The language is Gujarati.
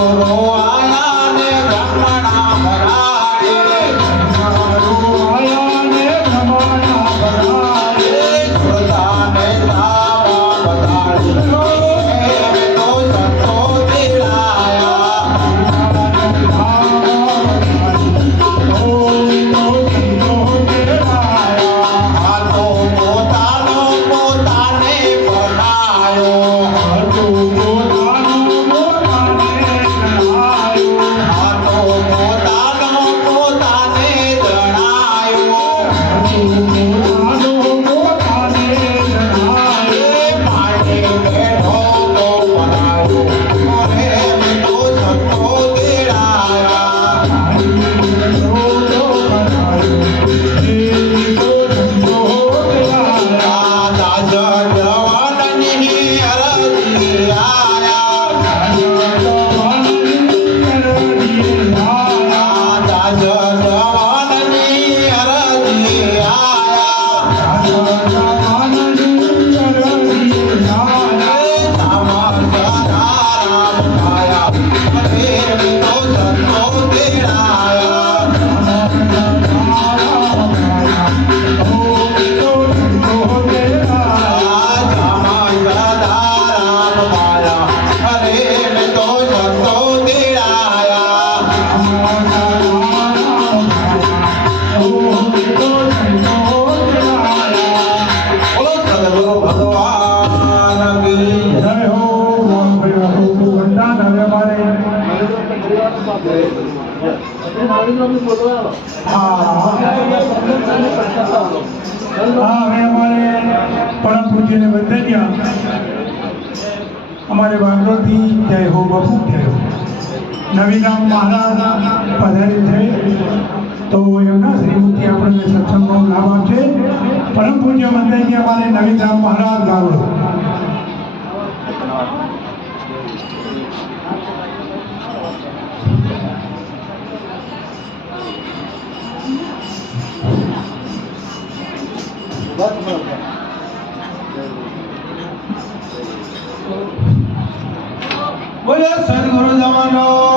Oh, અમે અમારે પરમ પૂજ્યને વંદન્યા અમારે વાગરોથી જય હો બપુ જય હો નવીરામ મહારાજ પધારે છે તો એમના શ્રીમૂર્તિ આપણને સત્સંગનો લાભ આપશે પરમ પૂજ્ય મંદિરની અમારે નવીરામ મહારાજ લાવડો બોલો સદગુરુ જમાનો